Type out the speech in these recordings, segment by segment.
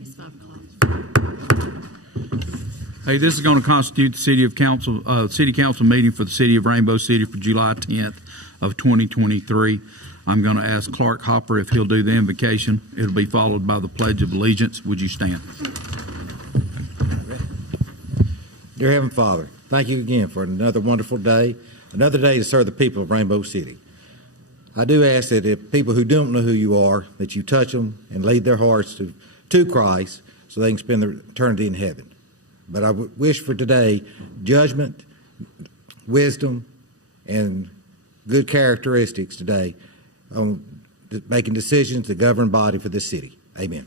It's 5 o'clock. Hey, this is going to constitute the city council meeting for the city of Rainbow City for July 10th of 2023. I'm going to ask Clark Hopper if he'll do the invocation. It'll be followed by the Pledge of Allegiance. Would you stand? Dear Heavenly Father, thank you again for another wonderful day, another day to serve the people of Rainbow City. I do ask that if people who don't know who you are, that you touch them and lead their hearts to Christ so they can spend their eternity in heaven. But I wish for today judgment, wisdom, and good characteristics today on making decisions to govern body for this city. Amen.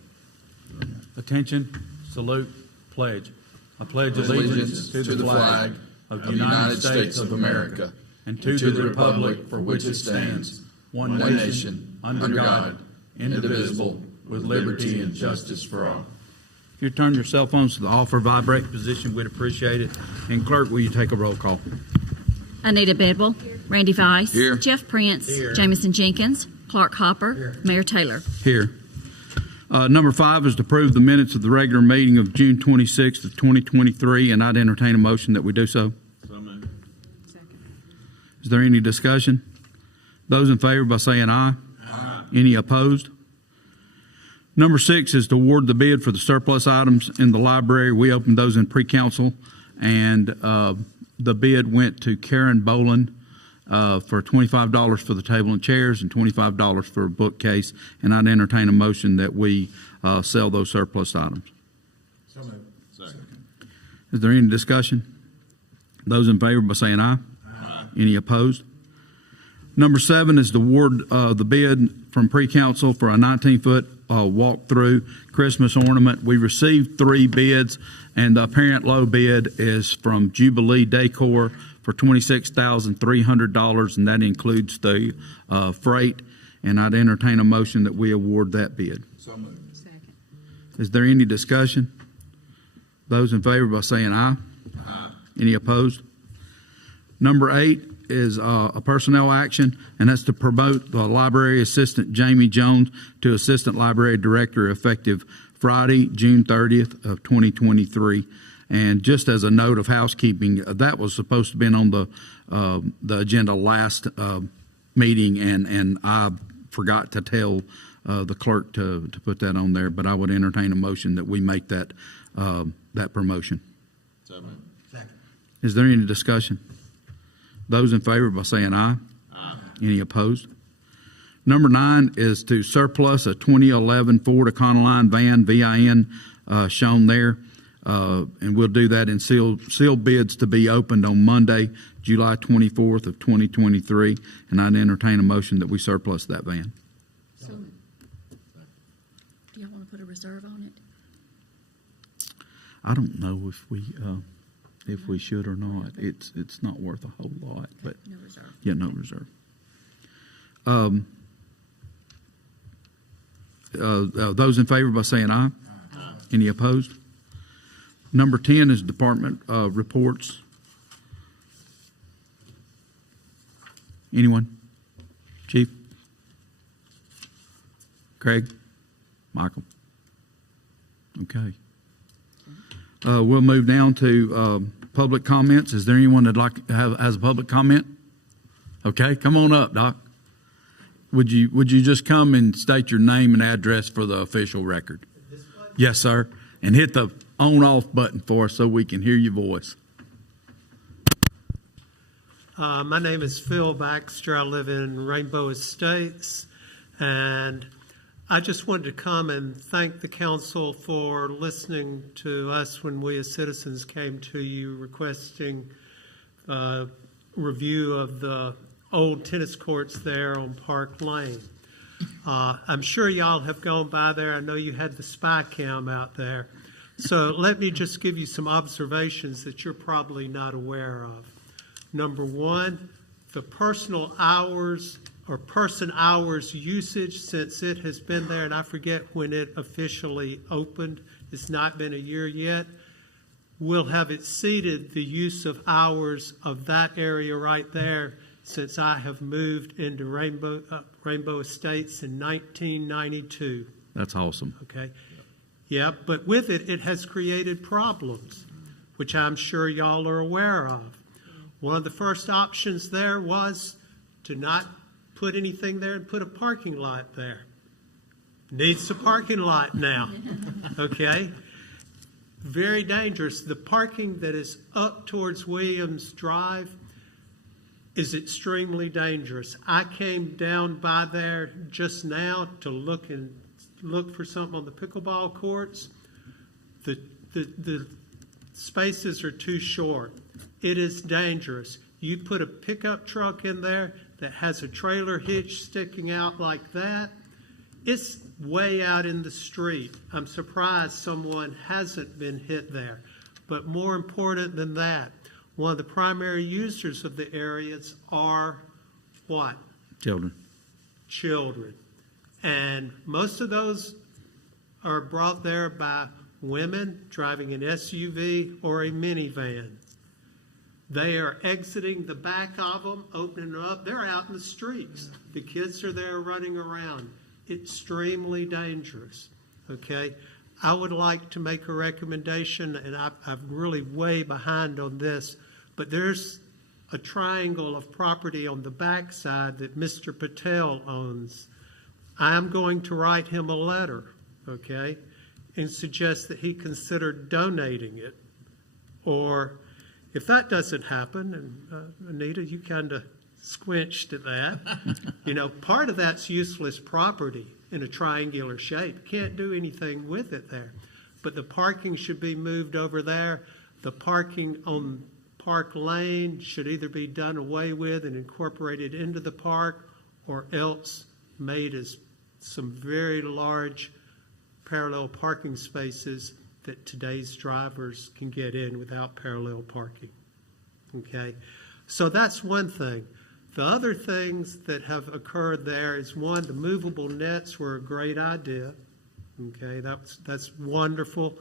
Attention, salute, pledge. I pledge allegiance to the flag of the United States of America and to the republic for which it stands, one nation, under God, indivisible, with liberty and justice for all. If you turn your cell phones to the off or vibrate position, we'd appreciate it. And clerk, will you take a roll call? Anita Bedwell. Randy Weiss. Here. Jeff Prince. Here. Jamison Jenkins. Clark Hopper. Here. Mayor Taylor. Here. Number 5 is to approve the minutes of the regular meeting of June 26th of 2023, and I'd entertain a motion that we do so. So moved. Second. Is there any discussion? Those in favor by saying aye. Aye. Any opposed? Number 6 is to award the bid for the surplus items in the library. We opened those in pre-council, and the bid went to Karen Boland for $25 for the table and chairs and $25 for a bookcase. And I'd entertain a motion that we sell those surplus items. So moved. Second. Is there any discussion? Those in favor by saying aye. Aye. Any opposed? Number 7 is to award the bid from pre-council for a 19-foot walk-through Christmas ornament. We received 3 bids, and the apparent low bid is from Jubilee Decor for $26,300, and that includes the freight. And I'd entertain a motion that we award that bid. So moved. Second. Is there any discussion? Those in favor by saying aye. Aye. Any opposed? Number 8 is a personnel action, and that's to promote the library assistant Jamie Jones to assistant library director effective Friday, June 30th of 2023. And just as a note of housekeeping, that was supposed to have been on the agenda last meeting, and I forgot to tell the clerk to put that on there. But I would entertain a motion that we make that promotion. So moved. Second. Is there any discussion? Those in favor by saying aye. Aye. Any opposed? Number 9 is to surplus a 2011 Ford Econoline van, VIN shown there. And we'll do that in sealed bids to be opened on Monday, July 24th of 2023. And I'd entertain a motion that we surplus that van. So, do y'all want to put a reserve on it? I don't know if we should or not. It's not worth a whole lot, but No reserve. yeah, no reserve. Those in favor by saying aye. Aye. Any opposed? Number 10 is department reports. Anyone? Chief? Craig? Michael? Okay. We'll move down to public comments. Is there anyone that has a public comment? Okay, come on up, Doc. Would you just come and state your name and address for the official record? Yes, sir. And hit the on-off button for us so we can hear your voice. My name is Phil Baxter. I live in Rainbow Estates, and I just wanted to come and thank the council for listening to us when we as citizens came to you requesting a review of the old tennis courts there on Park Lane. I'm sure y'all have gone by there. I know you had the spy cam out there. So let me just give you some observations that you're probably not aware of. Number 1, the personal hours or person hours usage since it has been there, and I forget when it officially opened. It's not been a year yet. Will have exceeded the use of hours of that area right there since I have moved into Rainbow Estates in 1992. That's awesome. Okay. Yeah, but with it, it has created problems, which I'm sure y'all are aware of. One of the first options there was to not put anything there and put a parking lot there. Needs a parking lot now, okay? Very dangerous. The parking that is up towards Williams Drive is extremely dangerous. I came down by there just now to look for something on the pickleball courts. The spaces are too short. It is dangerous. You put a pickup truck in there that has a trailer hitch sticking out like that, it's way out in the street. I'm surprised someone hasn't been hit there. But more important than that, one of the primary users of the areas are what? Children. Children. And most of those are brought there by women driving an SUV or a minivan. They are exiting the back of them, opening them up. They're out in the streets. The kids are there running around. Extremely dangerous, okay? I would like to make a recommendation, and I'm really way behind on this, but there's a triangle of property on the backside that Mr. Patel owns. I'm going to write him a letter, okay, and suggest that he consider donating it. Or if that doesn't happen, and Anita, you kind of squinched at that, part of that's useless property in a triangular shape. Can't do anything with it there. But the parking should be moved over there. The parking on Park Lane should either be done away with and incorporated into the park, or else made as some very large parallel parking spaces that today's drivers can get in without parallel parking. Okay, so that's one thing. The other things that have occurred there is, one, the movable nets were a great idea. Okay, that's wonderful,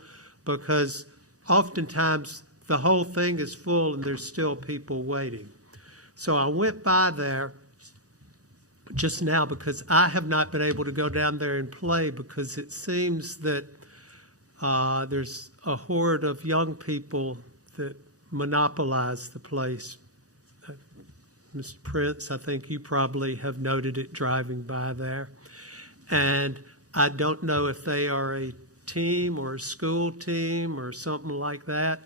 because oftentimes the whole thing is full and there's still people waiting. So I went by there just now because I have not been able to go down there and play, because it seems that there's a horde of young people that monopolize the place. Mr. Prince, I think you probably have noted it driving by there. And I don't know if they are a team or a school team or something like that,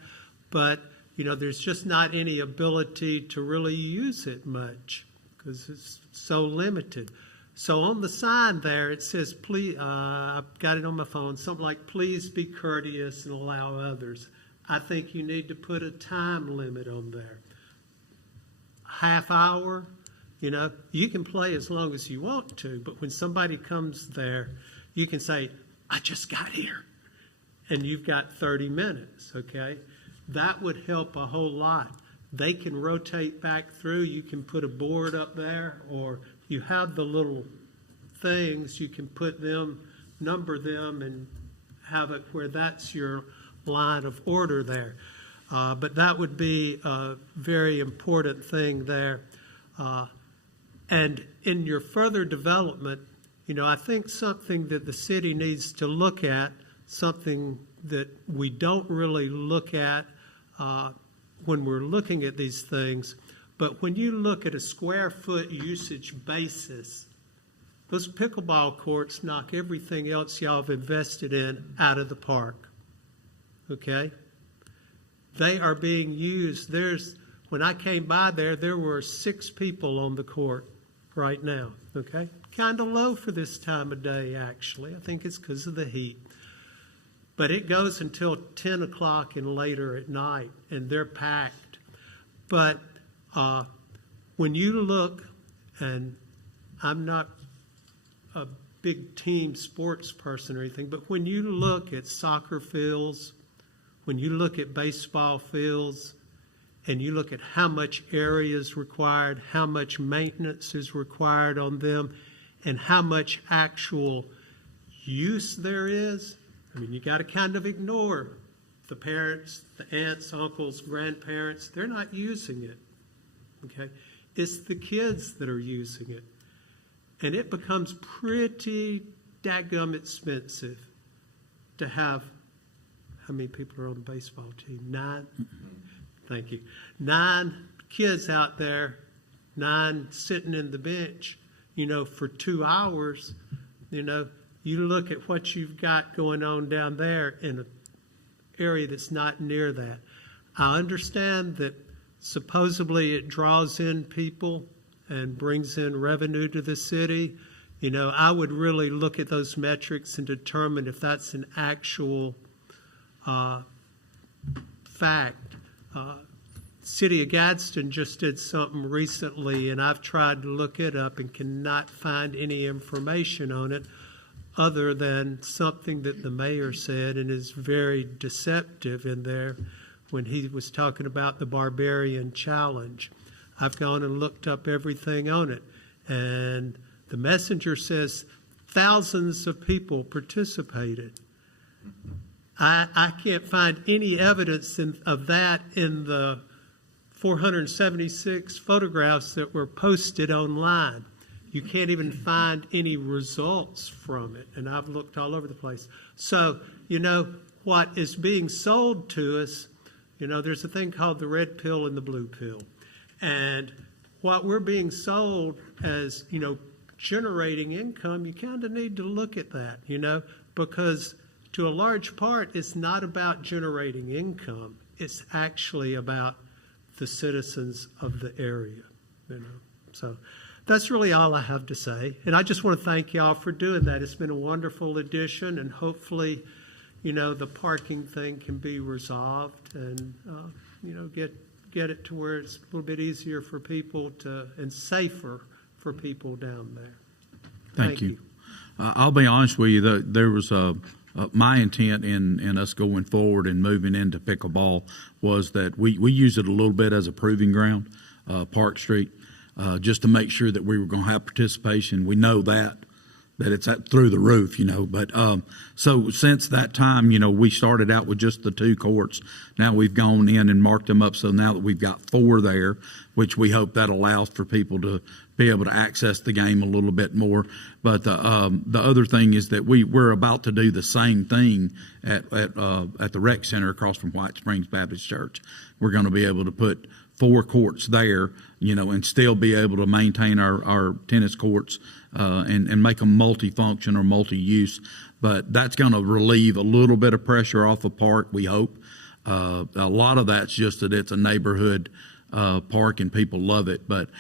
but, there's just not any ability to really use it much because it's so limited. So on the sign there, it says, please, I've got it on my phone, something like, please be courteous and allow others. I think you need to put a time limit on there. Half hour, you can play as long as you want to, but when somebody comes there, you can say, I just got here, and you've got 30 minutes, okay? That would help a whole lot. They can rotate back through. You can put a board up there, or you have the little things, you can put them, number them, and have it where that's your line of order there. But that would be a very important thing there. And in your further development, I think something that the city needs to look at, something that we don't really look at when we're looking at these things, but when you look at a square foot usage basis, those pickleball courts knock everything else y'all have invested in out of the park. Okay? They are being used. When I came by there were 6 people on the court right now. Okay? Kind of low for this time of day, actually. I think it's because of the heat. But it goes until 10 o'clock and later at night, and they're packed. But when you look, and I'm not a big team sports person or anything, but when you look at soccer fields, when you look at baseball fields, and you look at how much area is required, how much maintenance is required on them, and how much actual use there is, you got to kind of ignore the parents, the aunts, uncles, grandparents. They're not using it. Okay? It's the kids that are using it. And it becomes pretty dadgum expensive to have, how many people are on the baseball team? 9? Thank you. 9 kids out there, 9 sitting in the bench, for 2 hours, you look at what you've got going on down there in an area that's not near that. I understand that supposedly it draws in people and brings in revenue to the city. I would really look at those metrics and determine if that's an actual fact. City of Gadsden just did something recently, and I've tried to look it up and cannot find any information on it other than something that the mayor said, and is very deceptive in there when he was talking about the Barbarian Challenge. I've gone and looked up everything on it, and the messenger says thousands of people participated. I can't find any evidence of that in the 476 photographs that were posted online. You can't even find any results from it, and I've looked all over the place. So, what is being sold to us, there's a thing called the red pill and the blue pill. And what we're being sold as, generating income, you kind of need to look at that, because to a large part, it's not about generating income. It's actually about the citizens of the area, So that's really all I have to say. And I just want to thank y'all for doing that. It's been a wonderful addition, and hopefully, the parking thing can be resolved and, get it to where it's a little bit easier for people and safer for people down there. Thank you. I'll be honest with you, there was my intent in us going forward and moving into pickleball was that we use it a little bit as a proving ground, Park Street, just to make sure that we were going to have participation. We know that it's through the roof, But so since that time, we started out with just the 2 courts. Now we've gone in and marked them up. So now that we've got 4 there, which we hope that allows for people to be able to access the game a little bit more. But the other thing is that we're about to do the same thing at the rec center across from White Springs Baptist Church. We're going to be able to put 4 courts there, and still be able to maintain our tennis courts and make them multifunction or multi-use. But that's going to relieve a little bit of pressure off of Park, we hope. A lot of that's just that it's a neighborhood park and people love it. But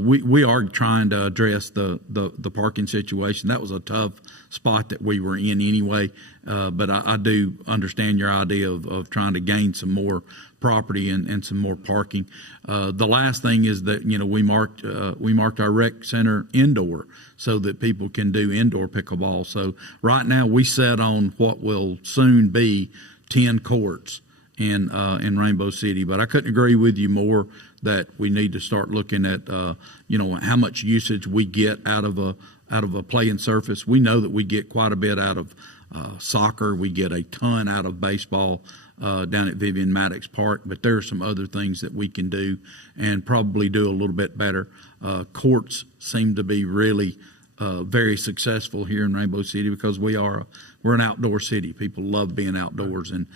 we are trying to address the parking situation. That was a tough spot that we were in anyway. But I do understand your idea of trying to gain some more property and some more parking. The last thing is that, we marked our rec center indoor so that people can do indoor pickleball. So right now we set on what will soon be 10 courts in Rainbow City. But I couldn't agree with you more that we need to start looking at how much usage we get out of a playing surface. We know that we get quite a bit out of soccer. We get a ton out of baseball down at Vivian Maddox Park, but there are some other things that we can do and probably do a little bit better. Courts seem to be really very successful here in Rainbow City because we're an outdoor city. People love being outdoors, and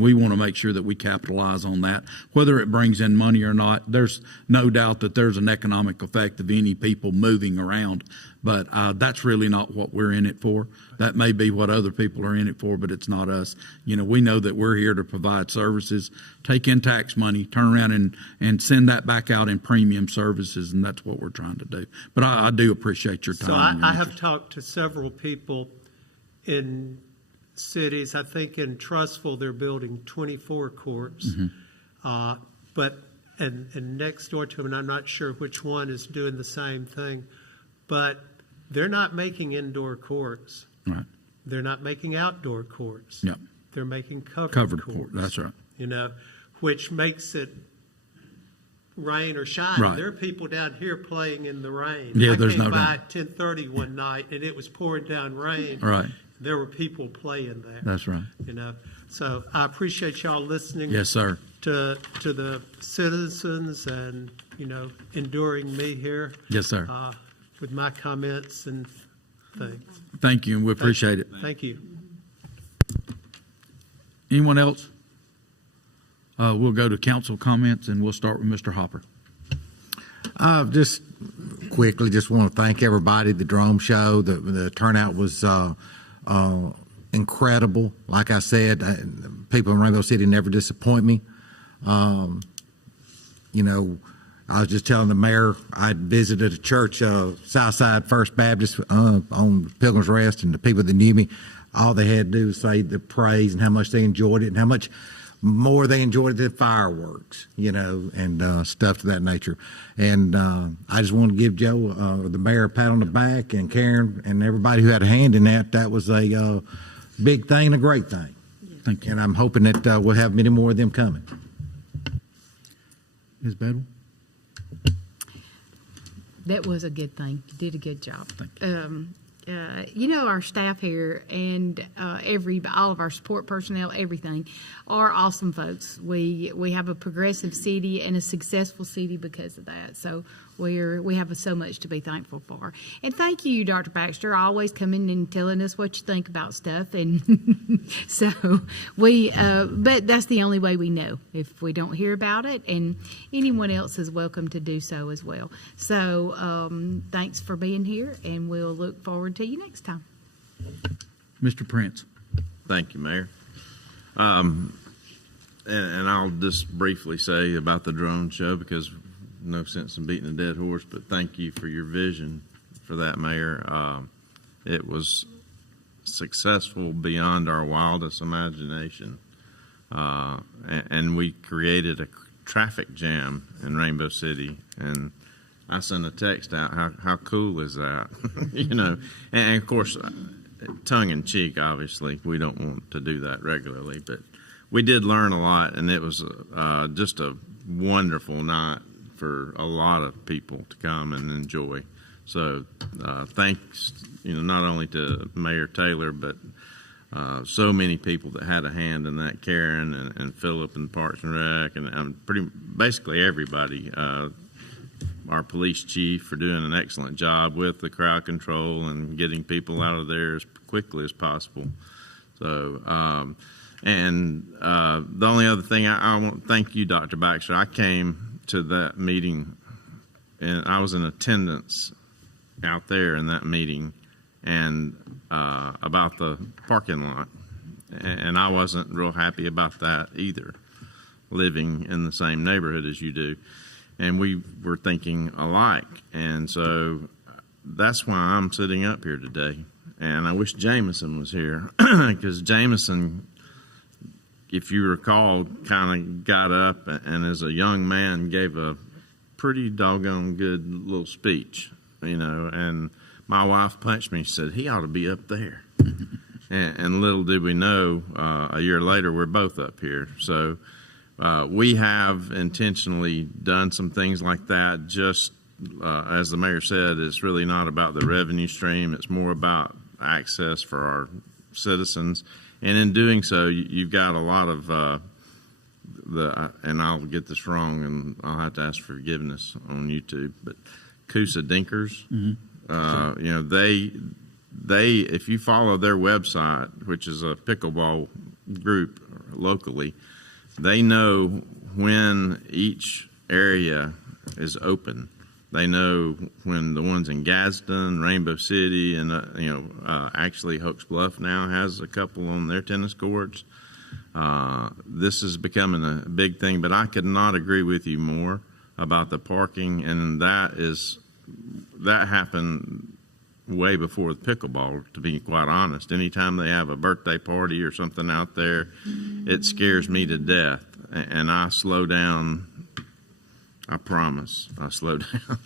we want to make sure that we capitalize on that. Whether it brings in money or not, there's no doubt that there's an economic effect of any people moving around, but that's really not what we're in it for. That may be what other people are in it for, but it's not us. We know that we're here to provide services, take in tax money, turn around and send that back out in premium services, and that's what we're trying to do. But I do appreciate your time. So I have talked to several people in cities. I think in Trussville they're building 24 courts, but next door to them, and I'm not sure which one is doing the same thing, but they're not making indoor courts. Right. They're not making outdoor courts. Yep. They're making covered courts. Courts. That's right. Which makes it rain or shine. Right. There are people down here playing in the rain. Yeah, I there's came no by doubt. at 10:30 one night, and it was pouring down rain. Right. There were people playing there. That's right. So I appreciate y'all listening. Yes, sir. To the citizens and enduring me here. Yes, sir. With my comments and things. Thank you, and we appreciate it. Thank you. Anyone else? We'll go to council comments, and we'll start with Mr. Hopper. Just quickly, just want to thank everybody. The drone show, the turnout was incredible. Like I said, people in Rainbow City never disappoint me. You know, I was just telling the mayor I visited a church, Southside First Baptist on Pilgrim's Rest, and the people that knew me, all they had to do was say the praise and how much they enjoyed it and how much more they enjoyed it than fireworks, you know, and stuff to that nature. And I just want to give Joe, the mayor, a pat on the back, and Karen and everybody who had a hand in that. That was a big thing and a great thing. Thank you. And I'm hoping that we'll have many more of them coming. Ms. Bedwell? That was a good thing. You did a good job. Thank You know, our staff here and all of our support personnel, everything, are awesome folks. We have a progressive city and a successful city because of that. So we have so much to be thankful for. And thank you, Dr. Baxter, always coming and telling us what you think about stuff. And so but that's the only way we know if we don't hear about it. And anyone else is welcome to do so as well. So thanks for being here, and we'll look forward to you next time. Mr. Prince? Thank you, Mayor. And I'll just briefly say about the drone show, because no sense in beating a dead horse, but thank you for your vision for that, Mayor. It was successful beyond our wildest imagination. And we created a traffic jam in Rainbow City, and I sent a text out, how cool is that? You know, and of course, tongue in cheek, obviously, we don't want to do that regularly, but we did learn a lot, and it was just a wonderful night for a lot of people to come and enjoy. So thanks, you know, not only to Mayor Taylor, but so many people that had a hand in that, Karen and Philip and Parks and Rec, and basically everybody. Our police chief for doing an excellent job with the crowd control and getting people out of there as quickly as possible. So, the only other thing I want to thank you, Dr. Baxter. I came to that meeting, and I was in attendance out there in that meeting, and about the parking lot, and I wasn't real happy about that either, living in the same neighborhood as you do. And we were thinking alike. And so that's why I'm sitting up here today. And I wish Jameson was here, because Jameson, if you recall, kind of got up and as a young man gave a pretty doggone good little speech, you know. And my wife punched me. She said, he ought to be up there. And little did we know, a year later, we're both up here. So we have intentionally done some things like that. Just as the mayor said, it's really not about the revenue stream. It's more about access for our citizens. And in doing so, you've got a lot of and I'll get this wrong, and I'll have to ask forgiveness on YouTube, but Coosa Dinkers, you know, they if you follow their website, which is a pickleball group locally, they know when each area is open. They know when the ones in Gadsden, Rainbow City, and actually Hokes Bluff now has a couple on their tennis courts. This is becoming a big thing, but I could not agree with you more about the parking, and that happened way before the pickleball, to be quite honest. Anytime they have a birthday party or something out there, it scares me to death, and I slow down. I promise I slow down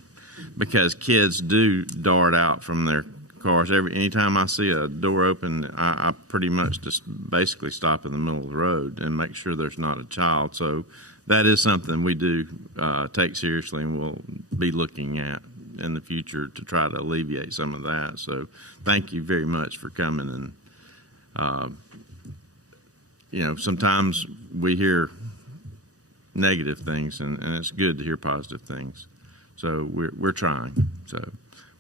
because kids do dart out from their cars. Anytime I see a door open, I pretty much just basically stop in the middle of the road and make sure there's not a child. So that is something we do take seriously, and we'll be looking at in the future to try to alleviate some of that. So thank you very much for coming. And sometimes we hear negative things, and it's good to hear positive things. So we're trying. So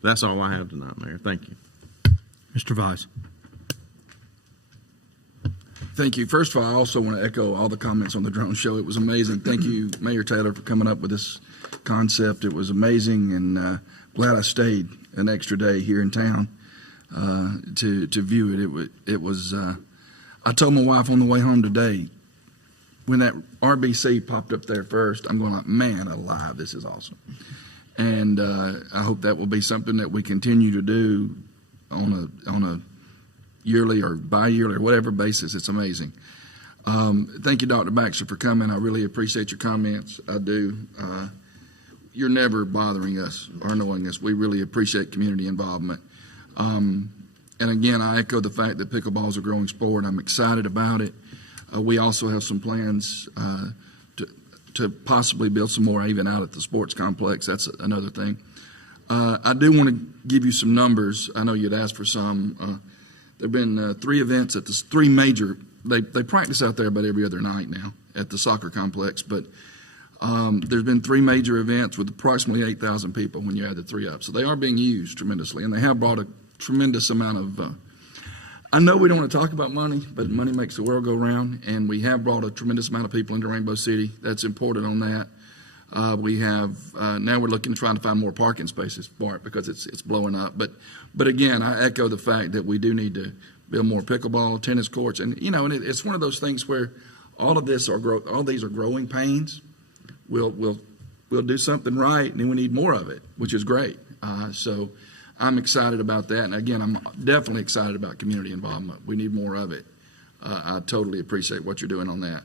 that's all I have tonight, Mayor. Thank you. Mr. Vice. Thank you. First of all, I also want to echo all the comments on the drone show. It was amazing. Thank you, Mayor Taylor, for coming up with this concept. It was amazing, and glad I stayed an extra day here in town to view it. It was. I told my wife on the way home today, when that RBC popped up there first, I'm going like, man alive, this is awesome. And I hope that will be something that we continue to do on a yearly or bi-yearly or whatever basis. It's amazing. Thank you, Dr. Baxter, for coming. I really appreciate your comments. I do. You're never bothering us or annoying us. We really appreciate community involvement. And again, I echo the fact that pickleball is a growing sport. I'm excited about it. We also have some plans to possibly build some more even out at the sports complex. That's another thing. I do want to give you some numbers. I know you'd asked for some. There have been 3 events at the 3 major. They practice out there about every other night now at the soccer complex, but there's been 3 major events with approximately 8,000 people when you add the 3 up. So they are being used tremendously, and they have brought a tremendous amount of I know we don't want to talk about money, but money makes the world go round, and we have brought a tremendous amount of people into Rainbow City. That's important on that. We have now we're looking to try to find more parking spaces for it because it's blowing up. But again, I echo the fact that we do need to build more pickleball, tennis courts, and it's one of those things where all these are growing pains. We'll do something right, and then we need more of it, which is great. So I'm excited about that. And again, I'm definitely excited about community involvement. We need more of it. I totally appreciate what you're doing on that.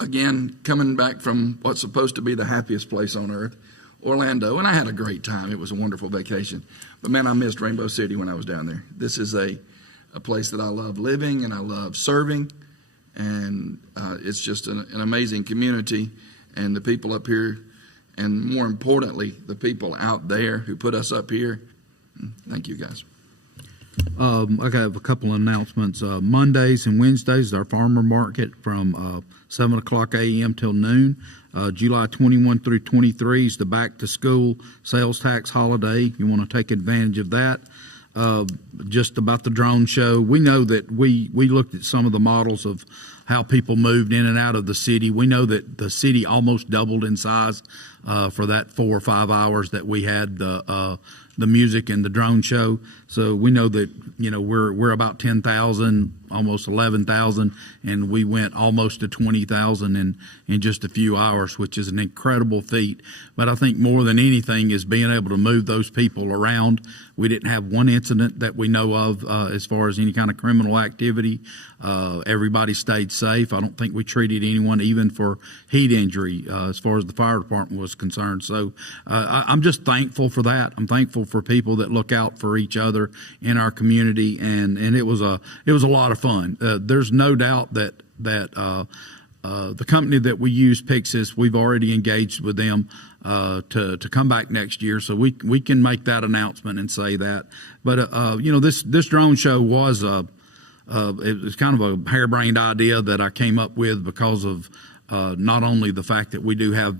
Again, coming back from what's supposed to be the happiest place on earth, Orlando, and I had a great time. It was a wonderful vacation. But man, I missed Rainbow City when I was down there. This is a place that I love living and I love serving. And it's just an amazing community. And the people up here, and more importantly, the people out there who put us up here. Thank you, guys. I have a couple of announcements. Mondays and Wednesdays is our farmer market from 7 o'clock a.m. till noon. July 21 through 23 is the back to school sales tax holiday. You want to take advantage of that. Just about the drone show, we know that we looked at some of the models of how people moved in and out of the city. We know that the city almost doubled in size for that 4 or 5 hours that we had the music and the drone show. So we know that we're about 10,000, almost 11,000, and we went almost to 20,000 in just a few hours, which is an incredible feat. But I think more than anything is being able to move those people around. We didn't have one incident that we know of as far as any kind of criminal activity. Everybody stayed safe. I don't think we treated anyone even for heat injury as far as the fire department was concerned. So I'm just thankful for that. I'm thankful for people that look out for each other in our community, and it was a lot of fun. There's no doubt that the company that we use, Pyxis, we've already engaged with them to come back next year, so we can make that announcement and say that. But this drone show was it was kind of a harebrained idea that I came up with because of not only the fact that we do have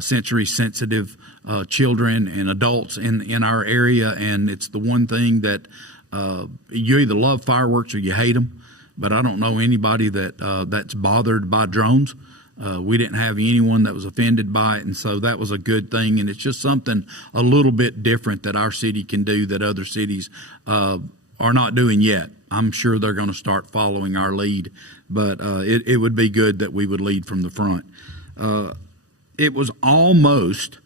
sensory sensitive children and adults in our area, and it's the one thing that you either love fireworks or you hate them. But I don't know anybody that's bothered by drones. We didn't have anyone that was offended by it, and so that was a good thing. And it's just something a little bit different that our city can do that other cities are not doing yet. I'm sure they're going to start following our lead, but it would be good that we would lead from the front. It was almost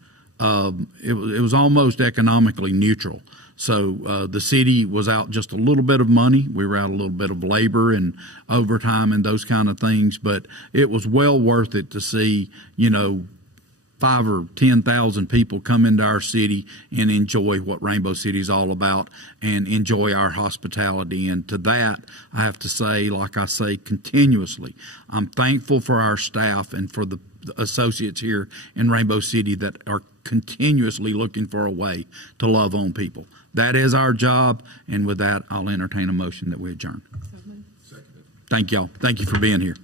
economically neutral. So the city was out just a little bit of money. We were out a little bit of labor and overtime and those kind of things, but it was well worth it to see 5 or 10,000 people come into our city and enjoy what Rainbow City is all about and enjoy our hospitality. And to that, I have to say, like I say continuously, I'm thankful for our staff and for the associates here in Rainbow City that are continuously looking for a way to love on people. That is our job, and with that, I'll entertain a motion that we adjourn. Thank y'all. Thank you for being here.